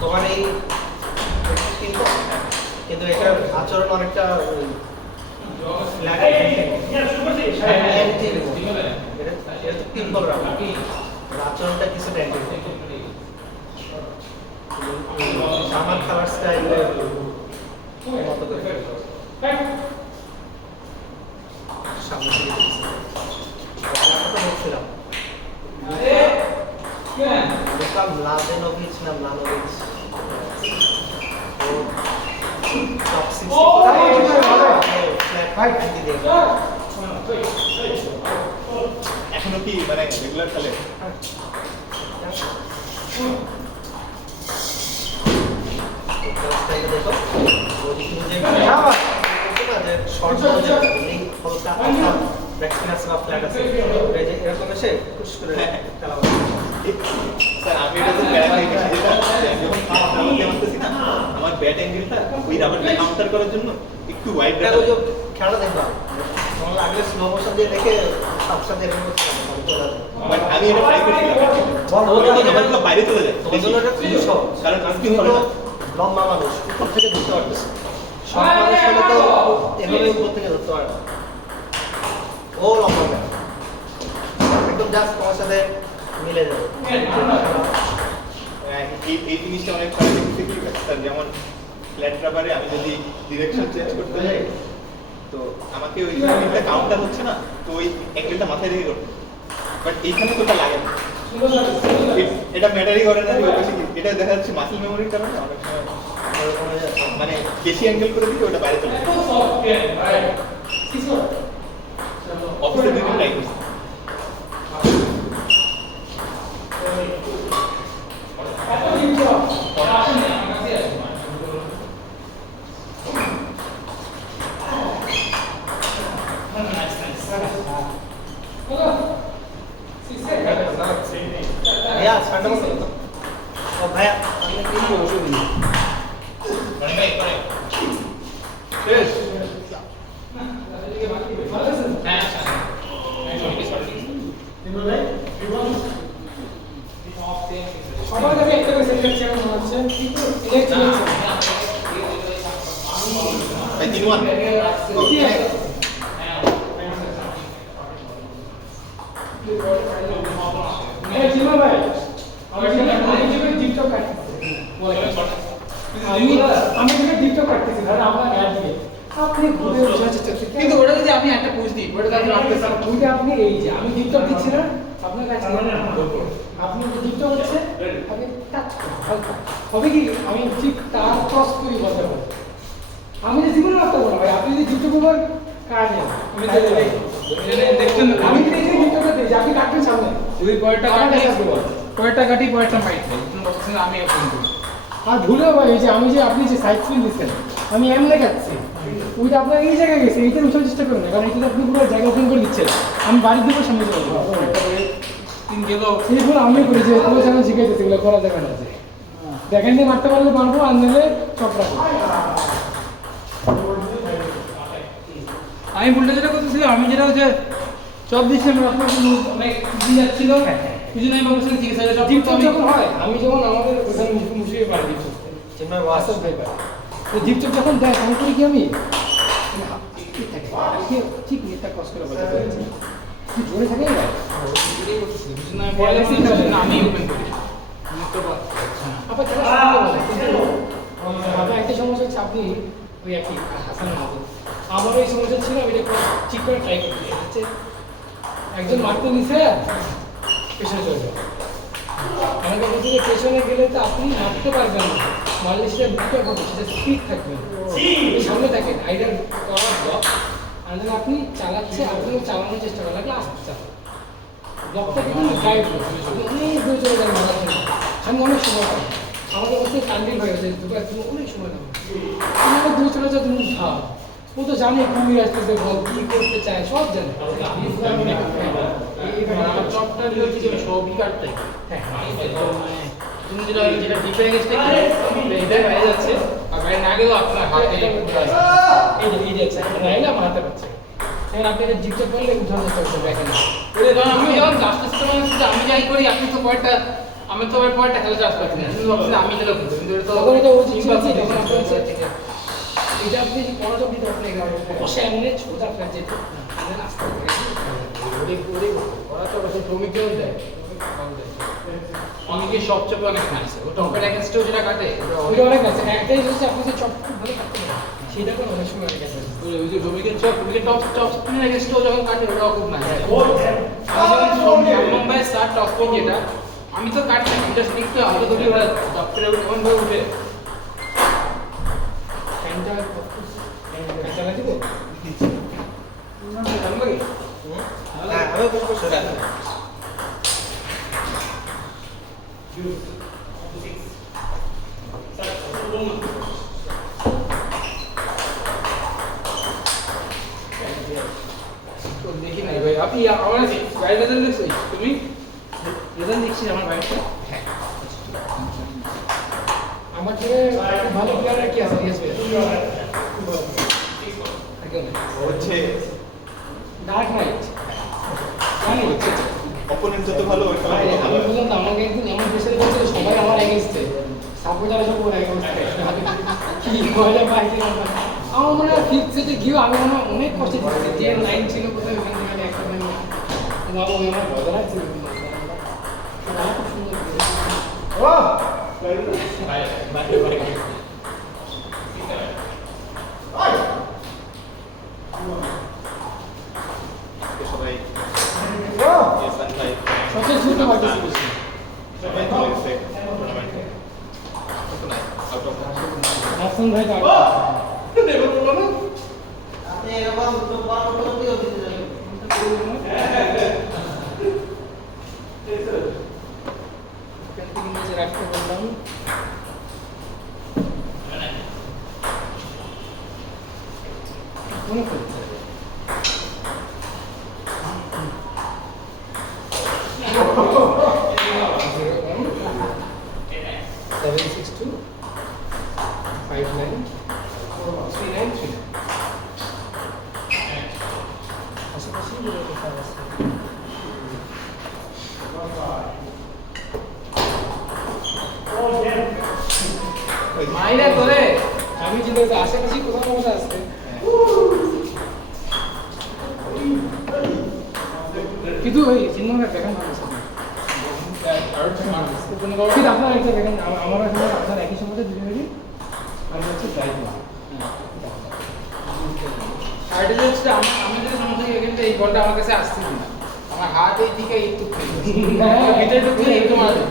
তোমার এই কিন্তু এটার আচরণ অনেকটা আচরণটা কিছুটা আমার খাবার স্টাইল মতো করে সামনে থেকে বলছিলাম দেখলাম লাদেনোভিচ না লানোভিচ এখনো কি মানে রেগুলার খেলে? আমি এটা তো আমার ব্যাট অ্যাঙ্গেলটা ওই রাবারটা কাউন্টার করার জন্য একটু ওয়াইড খেলা দেখবা আগে স্লো মোশন দিয়ে দেখে সাথে বাট আমি এটা ট্রাই করছিলাম বাইরে চলে যায় কারণ আমি লম্বা মানুষ উপর থেকে ধরতে পারতেছে সব মানুষ হলে তো এভাবে উপর থেকে ধরতে পারে না ও লম্বা ব্যাট একদম জাস্ট তোমার সাথে মিলে যাবে এই জিনিসটা অনেক খেলা দেখতে কি স্যার যেমন ফ্ল্যাট রাবারে আমি যদি ডিরেকশন চেঞ্জ করতে যাই তো আমাকে ওই অ্যাঙ্গেলটা কাউন্টার হচ্ছে না তো ওই অ্যাঙ্গেলটা মাথায় রেখে করতে বাট এইখানে তো তা লাগে না এটা ম্যাটারই করে না এটা দেখা যাচ্ছে মাসেল মেমোরির কারণে অনেক সময় মানে বেশি অ্যাঙ্গেল করে দিলে ওটা বাইরে চলে যায় অফিসে দুই দিন ট্রাই করছি ভাইয়া আমি কি অসুবিধা সবার কাছে একটা করে সেট আছে মনে হচ্ছে কিন্তু ইলেকট্রিক ভাই 3-1 এই জিমা ভাই আমি যেটা টিকটক কাটতেছি আমি যেটা টিকটক কাটতেছি ধরো আমরা অ্যাড দিয়ে আপনি ঘুরে কিন্তু ওটা যদি আমি একটা পোস্ট দিই ওটা কাছে রাখতেছি ওইটা আপনি এই যে আমি টিকটক দিচ্ছি না আপনার কাছে আপনি টিকটক হচ্ছে আপনি টাচ হালকা হবে কি আমি ঠিক তার ক্রস করি কথা বলবো আমি যে জীবনে রাখতে পারবো ভাই আপনি যদি টিকটক করবেন কাজ নেই দেখছেন আমি যদি এই টিকটকটা দিই আপনি কাটবেন সামনে ওই পয়েন্টটা কাটি পয়েন্টটা মাইট দেয় তুমি বলছেন আমি এখন করি আর ভুলেও ভাই এই যে আমি যে আপনি যে সাইড স্ক্রিন দিচ্ছেন আমি এম লেখাচ্ছি ওইটা আপনার এই জায়গায় গেছে এইটা উঠার চেষ্টা করুন না কারণ এইটা আপনি পুরো জায়গা ওপেন করে দিচ্ছেন আমি বাড়ির দিকে সামনে চলে যাবো তিন গেল এইগুলো আমি করি যে পুরো জায়গা শিখাইতেছি এগুলো করা যাবে না যে দেখেন যে মারতে পারলে পারবো আর নিলে সব রাখবো আমি ভুলটা যেটা করতেছিলাম আমি যেটা হচ্ছে চপ দিচ্ছিলাম আপনার অনেক দিন যাচ্ছিল কিছু নাই বলছিলাম ঠিক আছে চপ জিপ যখন হয় আমি যখন আমাদের ওখানে মুসিয়ে পারি জিপ চিন্ময় ওয়াসব ভাই পাই তো জিপ যখন দেয় তখন করি কি আমি ঠিক নেটটা ক্রস করে বলতে পারছি জোরে থাকে না কিছু নাই পরে দেখছি আমি ওপেন করি আবার আপনার একটা সমস্যা হচ্ছে আপনি ওই একই হাসানের মতো আমারও এই সমস্যা ছিল আমি এটা ঠিক করে ট্রাই করতে হচ্ছে একজন মারতে নিছে পেছনে চলে যাবে আমাকে বলছে যে পেছনে গেলে তো আপনি মারতে পারবেন না মারলে সেটা বুঝতে পারবেন সেটা স্পিড থাকবে সামনে থাকেন আইডার করার ব্লক আর যখন আপনি চালাচ্ছে আপনি চালানোর চেষ্টা করেন লাগলে আসতে চালান ব্লকটাকে কিন্তু গাইড আপনি অনেক দূর চলে যান মারার জন্য আমি অনেক সময় পাই আমাদের কাছে কান্ডিল হয়ে গেছে দুবার তুমি অনেক সময় লাগবে আমাকে দূর চলে যাও তুমি ভাব ও তো জানে কুমির আসতেছে বল কি করতে চায় সব জানে আমার চপটা দিলে কি যাবে সবই কাটতে হ্যাঁ তুমি যেটা ডিফারেন্সটা কি এটা বাইরে যাচ্ছে আর বাইরে না গেলেও আপনার হাতে এই যে রাইলা আমার হাতে পাচ্ছে এখন আপনি এটা জিজ্ঞাসা করলে উঠানোর চেষ্টা করতে দেখেন কারণ আমি যখন লাস্টের সময় আমি যাই করি আপনি তো কয়েকটা আমি তো এর পরেরটা খেলা চাষ করছি না আমি ভাবছি আমি খেলা করবো কিন্তু এটা তো তখন তো উচিত ছিল impossible, কি, তখন impossible, আপনার ঠিক আছে। এটা আপনি কোনো তো দিতে পারবেন না বসে এমনি ছোটা ফ্ল্যাট যেত আমি রাস্তা ওরে ওরে ওরা তো ওরকম শ্রমিককেও দেয় শ্রমিকের সবচেয়ে বড় একটা আছে ও টপের এগেনস্টেও যেটা কাটে ওইটা অনেক আছে একটাই হচ্ছে আপনি যে চপ খুব ভালো কাটতে পারেন সেটা কোনো অনেক সময় অনেক আছে ওই যে শ্রমিকের শ্রমিকের টপ স্পিনের এগেনস্টেও যখন কাটে ওটাও খুব না আমি যখন মুম্বাই স্টার টপ স্পিন যেটা আমি তো কাটছি এটা দেখতে আমি তো ধরি ওরা টপের এমন ভাবে উঠে ফ্যানটা চালা দিব ভালো লাগে হ্যাঁ আমি বসে বসে রাখি তো দেখি নাই ভাই আপনি আমার গাড়ি বেতন দেখছো তুমি বেতন দেখছিস আমার বাইকটা আমার থেকে ভালো প্লেয়ার কি আছে ইয়েস হচ্ছে ডার্ক নাইট জানি হচ্ছে অপোনেন্ট যত ভালো ওই খেলা আমি তত ভালো বললাম তো আমাকে একদিন এমন প্রেশার করছে সবাই আমার এগেইনস্টে সাপোর্টার সব ওর এগেইনস্টে কি বলে বাইরে আমার মনে হয় ফিফথ সেটে গিয়েও আমি মনে হয় অনেক কষ্টে দিচ্ছি যে লাইন ছিল কোথায় ওখান থেকে একটা লাইন বাবু আমার মজা লাগছে খুব সুন্দর আজকে সবাই ইয়েসান ভাই সবচেয়ে ছোট পার্টিসিপেশন সবাই চলে গেছে টুর্নামেন্টে কত নাই আউট অফ হাসান ভাই কাট আপনি এরকম তো পারো তো দিও দিতে যাবেন এখান থেকে নিচে রাখতে বললাম মনে করতে হবে 762 59 39 আশেপাশেই বলে কোথাও আছে মাইরা করে আমি চিন্তা করছি আশেপাশেই কোথাও মতো আছে কিন্তু ওই চিহ্নটা দেখেন ভালো আছে কিন্তু আপনার একটা দেখেন আমার এখানে আপনার একই সময় দুজনেরই আমি হচ্ছে ড্রাইভ আর এটা হচ্ছে আমি যদি সমস্যা এখানটা এই বলটা আমার কাছে আসছে না আমার হাত এই দিকে একটু ভিতরে ঢুকলে একটু মারা যায়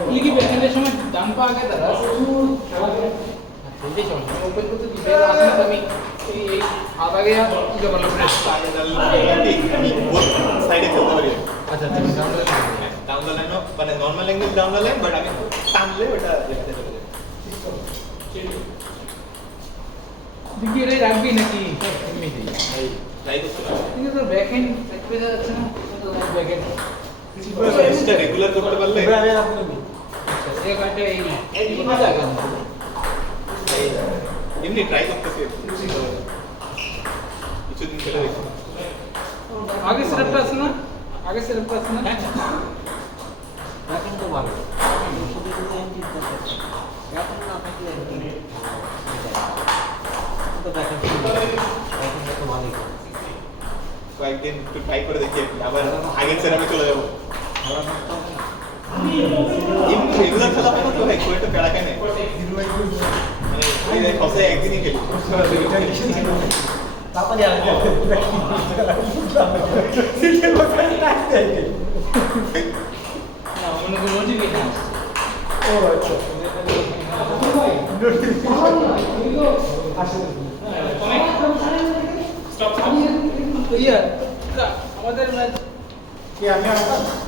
তুমি কি ব্যাকেন্ডের সময় ডান পা আগে দাঁড়া এই যে ওপেন করতে দিবে আসলে আমি এই হাত আগে কি করব আমি বোথ সাইডে খেলতে পারি আচ্ছা আচ্ছা ডাউন দ্য লাইন মানে normal angle down the line but আমি টানলে ওটা লেফটে চলে যায় দিকে এটাই রাখবি নাকি এমনিতেই এই ট্রাই করতে পারি কিন্তু তোর ব্যাকএন্ড সেট হয়ে যাচ্ছে না তো ব্যাকএন্ড এটা রেগুলার করতে পারলে আমি আপনি আচ্ছা সে কাটে এই কোথা জায়গা এমনি ট্রাই করতেছি কিছুদিন খেলে দেখি আগে সেটআপটা আছে না আগে সেটআপটা আছে না এখন তো ভালো শুধু শুধু এন্ট্রি করতে এখন না থাকলে এন্ট্রি তো দেখেন এখন তো ভালোই কয়েকদিন একটু ট্রাই করে দেখি আর কি। আবার আগের সেরামে চলে যাবো ভালো করতে হবে না এমনি রেগুলার খেলা হয় না তো ভাই খুব একটা প্যারা খায় না মানে এই খসে একদিনই খেলি তাড়াতাড়ি আর মনে করো নোটিফিকেশন ও আচ্ছা আমাদের কি আমি